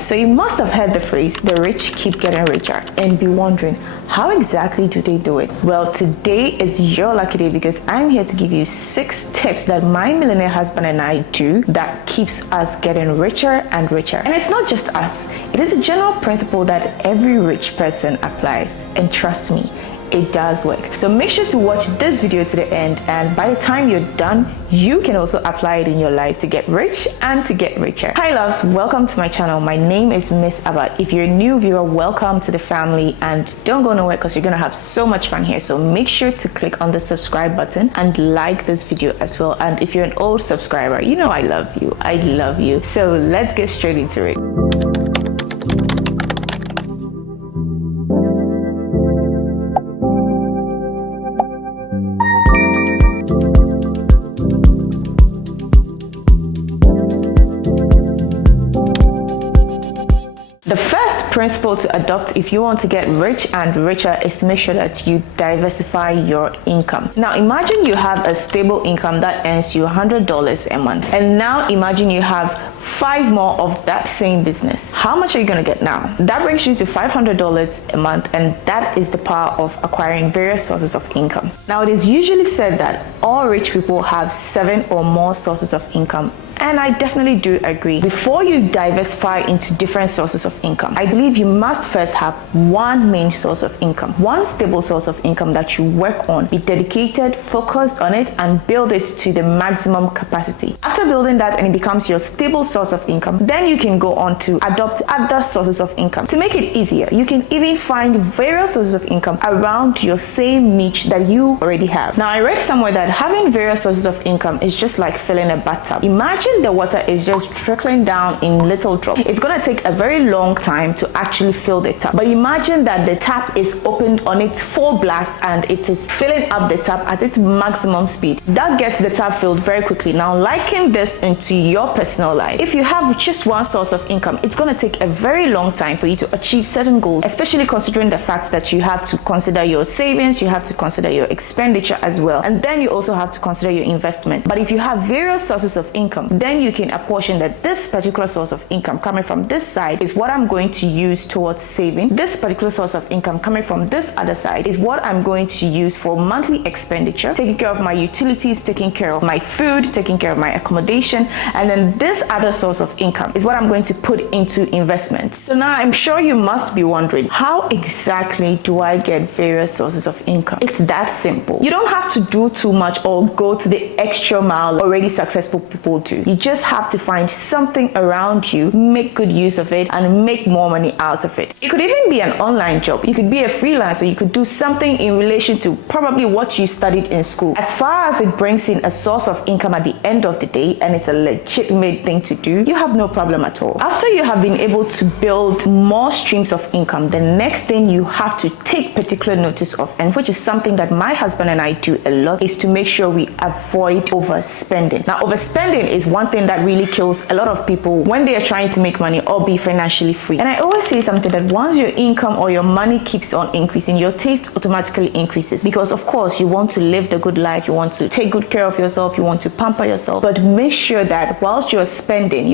So you must have heard the phrase, the rich keep getting richer, and be wondering, how exactly do they do it? Well, today is your lucky day because I'm here to give you 6 tips that my millionaire husband and I do that keeps us getting richer and richer. And it's not just us, it is a general principle that every rich person applies. And trust me, it does work. So make sure to watch this video to the end, and by the time you're done, you can also apply it in your life to get rich and to get richer. Hi loves, welcome to my channel. My name is Miss Abba. If you're a new viewer, welcome to the family, and don't go nowhere because you're gonna have so much fun here. So make sure to click on the subscribe button and like this video as well. And if you're an old subscriber, you know I love you. I love you. So let's get straight into it. The first principle to adopt if you want to get rich and richer is to make sure that you diversify your income. Now imagine you have a stable income that earns you $100 a month, and now imagine you have 5 more of that same business. How much are you going to get now? That brings you to $500 a month, and that is the power of acquiring various sources of income. Now it is usually said that all rich people have 7 or more sources of income. And I definitely do agree. Before you diversify into different sources of income, I believe you must first have one main source of income, one stable source of income that you work on, be dedicated, focused on it, and build it to the maximum capacity. After building that and it becomes your stable source of income, then you can go on to adopt other sources of income. To make it easier, you can even find various sources of income around your same niche that you already have. Now, I read somewhere that having various sources of income is just like filling a bathtub. Imagine the water is just trickling down in little drops. It's gonna take a very long time to actually fill the tap. But imagine that the tap is opened on its full blast and it is filling up the tap at its maximum speed. That gets the tap filled very quickly. Now liken this into your personal life. If you have just one source of income, it's gonna take a very long time for you to achieve certain goals, especially considering the fact that you have to consider your savings, you have to consider your expenditure as well, and then you also have to consider your investment. But if you have various sources of income, then you can apportion that this particular source of income coming from this side is what I'm going to use towards saving. This particular source of income coming from this other side is what I'm going to use for monthly expenditure, taking care of my utilities, taking care of my food, taking care of my accommodation, and then this other source of income is what I'm going to put into investments. So now I'm sure you must be wondering, how exactly do I get various sources of income? It's that simple. You don't have to do too much or go to the extra mile already successful people do. You just have to find something around you, make good use of it, and make more money out of it. It could even be an online job. You could be a freelancer. You could do something in relation to probably what you studied in school. As far as it brings in a source of income at the end of the day and it's a legitimate thing to do, you have no problem at all. After you have been able to build more streams of income, the next thing you have to take particular notice of, and which is something that my husband and I do a lot, is to make sure we avoid overspending. Now, overspending is one thing that really kills a lot of people when they are trying to make money or be financially free. And I always say something that once your income or your money keeps on increasing, your taste automatically increases, because of course you want to live the good life, you want to take good care of yourself, you want to pamper yourself, but make sure that whilst you're spending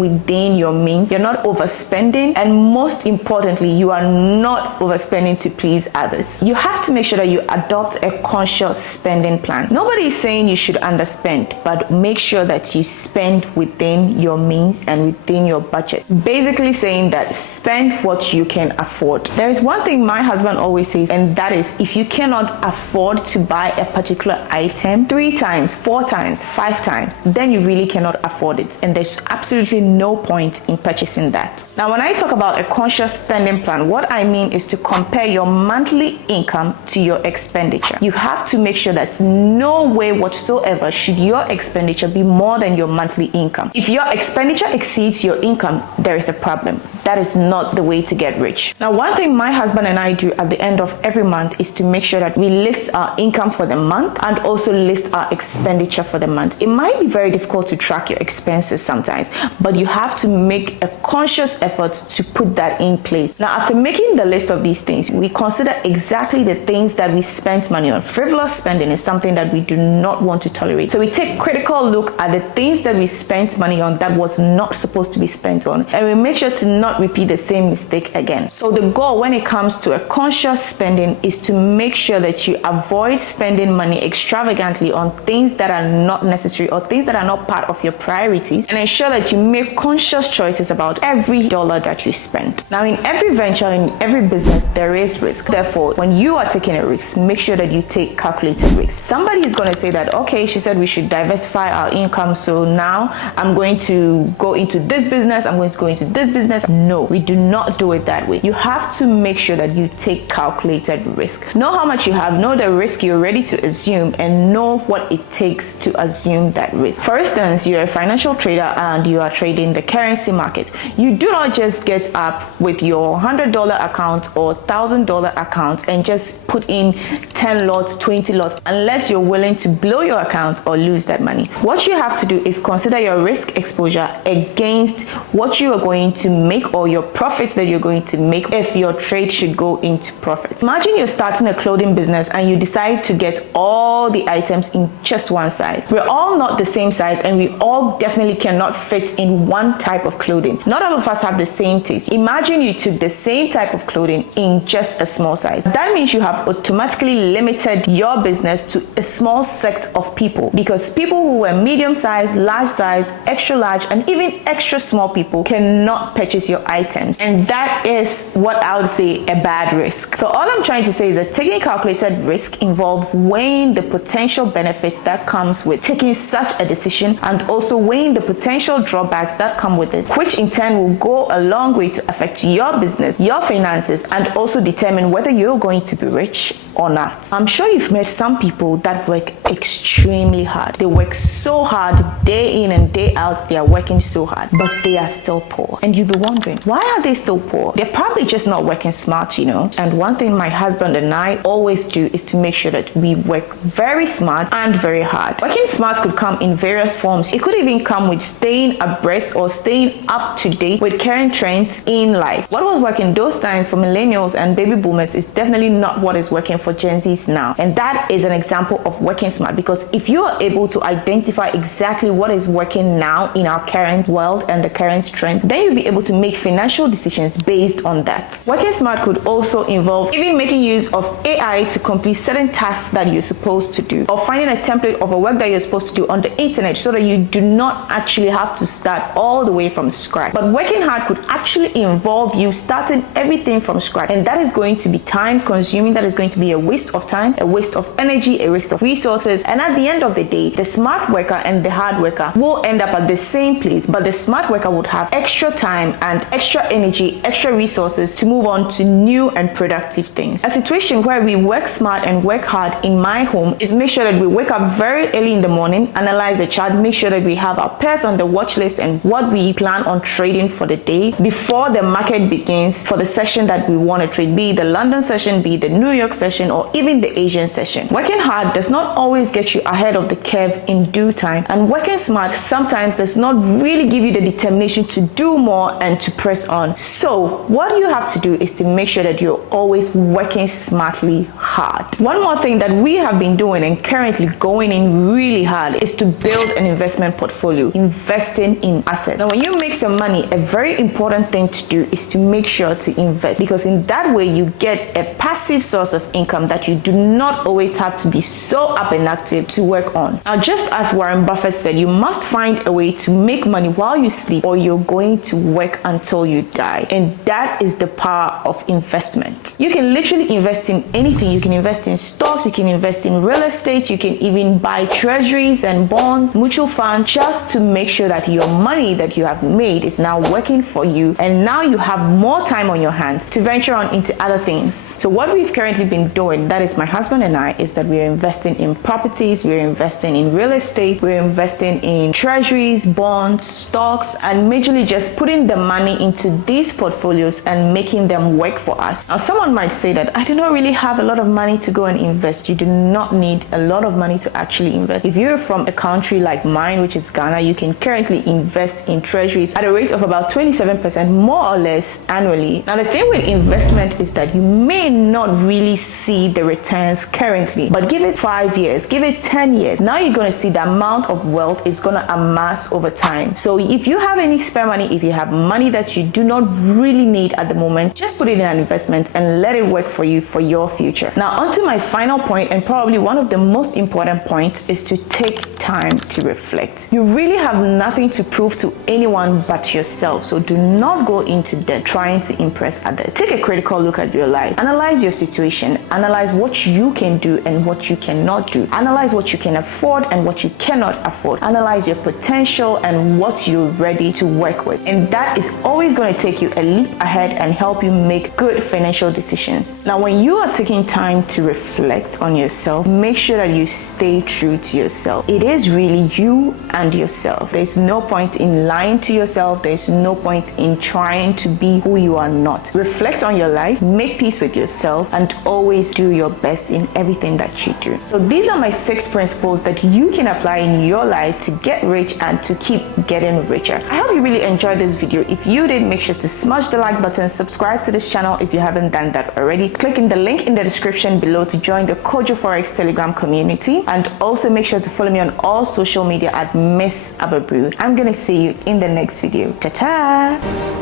within your means. You're not overspending, and most importantly, you are not overspending to please others. You have to make sure that you adopt a conscious spending plan. Nobody is saying you should underspend, but make sure that you spend within your means and within your budget. Basically saying that spend what you can afford. There is one thing my husband always says, and that is, if you cannot afford to buy a particular item 3 times, 4 times, 5 times, then you really cannot afford it, and there's absolutely no point in purchasing that. Now, when I talk about a conscious spending plan, what I mean is to compare your monthly income to your expenditure. You have to make sure that no way whatsoever should your expenditure be more than your monthly income. If your expenditure exceeds your income, there is a problem. that is not the way to get rich. Now, one thing my husband and I do at the end of every month is to make sure that we list our income for the month and also list our expenditure for the month. It might be very difficult to track your expenses sometimes, but you have to make a conscious effort to put that in place. Now, after making the list of these things, we consider exactly the things that we spent money on. Frivolous spending is something that we do not want to tolerate. So we take critical look at the things that we spent money on that was not supposed to be spent on, and we make sure to not repeat the same mistake again. So the goal when it comes to a conscious spending is to make sure that you avoid spending money extravagantly on things that are not necessary or things that are not part of your priorities, and ensure that you make conscious choices about every dollar that you spend. Now, in every venture, in every business, there is risk. Therefore, when you are taking a risk, make sure that you take calculated risks. Somebody is going to say that, okay, she said we should diversify our income, so now I'm going to go into this business, I'm going to go into this business. No, we do not do it that way. You have to make sure that you take calculated risk. Know how much you have, know the risk you're ready to assume, and know what it takes to assume that risk. For instance, you're a financial trader and you are trading the currency market. You do not just get up with your $100 account or $1,000 account and just put in 10 lots, 20 lots, unless you're willing to blow your account or lose that money. What you have to do is consider your risk exposure against what you are going to make or your profits that you're going to make if your trade should go into profit. Imagine you're starting a clothing business and you decide to get all the items in just one size. We're all not the same size, and we all definitely cannot fit in one type of clothing. Not all of us have the same taste. Imagine you took the same type of clothing in just a small size. That means you have automatically limited your business to a small sect of people, because people who were medium size, large size, extra large, and even extra small people cannot purchase your items. And that is what I would say a bad risk. So all I'm trying to say is that taking calculated risk involves weighing the potential benefits that comes with taking such a decision, and also weighing the potential drawbacks that come with it, which in turn will go a long way to affect your business, your finances, and also determine whether you're going to be rich or not. I'm sure you've met some people that work extremely hard. They work so hard day in and day out. They are working so hard, but they are still poor. And you'll be wondering, why are they still poor? They're probably just not working smart, you know. And one thing my husband and I always do is to make sure that we work very smart and very hard. Working smart could come in various forms. It could even come with staying abreast or staying up to date with current trends in life. What was working those times for millennials and baby boomers is definitely not what is working for Gen Zs now. And that is an example of working smart, because if you are able to identify exactly what is working now in our current world and the current trend, then you'll be able to make financial decisions based on that. Working smart could also involve even making use of AI to complete certain tasks that you're supposed to do, or finding a template of a work that you're supposed to do on the internet so that you do not actually have to start all the way from scratch. But working hard could actually involve you starting everything from scratch, and that is going to be time consuming. That is going to be a waste of time, a waste of energy, a waste of resources, and at the end of the day, the smart worker and the hard worker will end up at the same place, but the smart worker would have extra time and extra energy, extra resources to move on to new and productive things. A situation where we work smart and work hard in my home is make sure that we wake up very early in the morning, analyze the chart, make sure that we have our pairs on the watch list and what we plan on trading for the day before the market begins for the session that we want to trade, be it the London session, be it the New York session, or even the Asian session. Working hard does not always get you ahead of the curve in due time, and working smart sometimes does not really give you the determination to do more and to press on. So what you have to do is to make sure that you're always working smartly hard. One more thing that we have been doing and currently going in really hard is to build an investment portfolio, investing in assets. Now, when you make some money, a very important thing to do is to make sure to invest, because in that way you get a passive source of income that you do not always have to be so up and active to work on. Now, just as Warren Buffett said, you must find a way to make money while you sleep, or you're going to work until you die. And that is the power of investment. You can literally invest in anything. You can invest in stocks, you can invest in real estate, you can even buy treasuries and bonds, mutual funds, just to make sure that your money that you have made is now working for you, and now you have more time on your hands to venture on into other things. So what we've currently been doing that that is my husband and I, is that we're investing in properties, we're investing in real estate, we're investing in treasuries, bonds, stocks, and majorly just putting the money into these portfolios and making them work for us. Now, someone might say that I do not really have a lot of money to go and invest. You do not need a lot of money to actually invest. If you're from a country like mine, which is Ghana, you can currently invest in treasuries at a rate of about 27% more or less annually. Now, the thing with investment is that you may not really see the returns currently, but give it 5 years, give it 10 years. Now you're going to see the amount of wealth is going to amass over time. So if you have any spare money, if you have money that you do not really need at the moment, just put it in an investment and let it work for you for your future. Now, on to my final point, and probably one of the most important points, is to take time to reflect. You really have nothing to prove to anyone but yourself, so do not go into debt trying to impress others. Take a critical look at your life. Analyze your situation. Analyze what you can do and what you cannot do. Analyze what you can afford and what you cannot afford. Analyze your potential and what you're ready to work with. And that is always going to take you a leap ahead and help you make good financial decisions. Now, when you are taking time to reflect on yourself, make sure that you stay true to yourself. It is really you and yourself. There's no point in lying to yourself. There's no point in trying to be who you are not. Reflect on your life, make peace with yourself, and always do your best in everything that you do. So these are my 6 principles that you can apply in your life to get rich and to keep getting richer. I hope you really enjoyed this video. If you did, make sure to smash the like button, subscribe to this channel if you haven't done that already. Click in the link in the description below to join the KOJOFOREX Telegram community, and also make sure to follow me on all social media at Miss Ababru. I'm gonna see you in the next video. Ta-ta!